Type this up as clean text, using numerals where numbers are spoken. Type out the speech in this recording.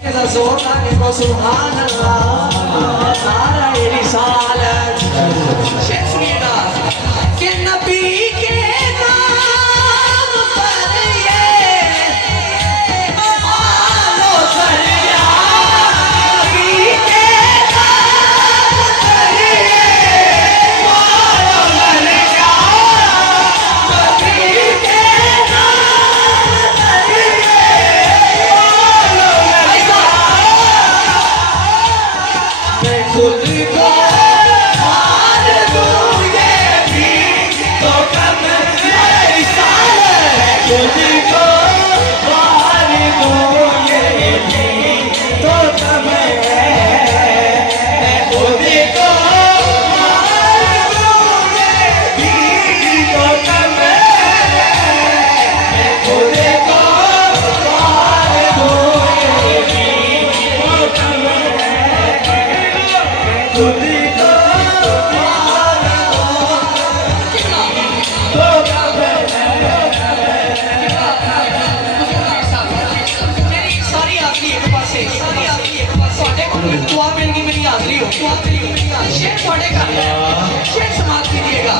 सुभान अल्लाह सारा रिसालत शेख सुनिएगा कि नबी के नाम पर ये मालो सरिया नबी के नाम पर ये मालो सरिया नबी के नाम पर ये मालो सरिया मैं खुद को मार दूं ये भी तो कम मेरी साल है खुद को मार दूं ये भी तो कम है खुद को मार दूं ये भी तो कम है खुद को मार दूं ये भी तो कम खुद को मार दो मेरी सारी आखिरी एक पासे ਤੁਹਾਡੇ ਕੋਲ ਦੁਆ ਮਿਲਣੀ ਮੇਰੀ ਹਾਜ਼ਰੀ ਹੋ शेर थोड़े का शेर समाप्त कीजिएगा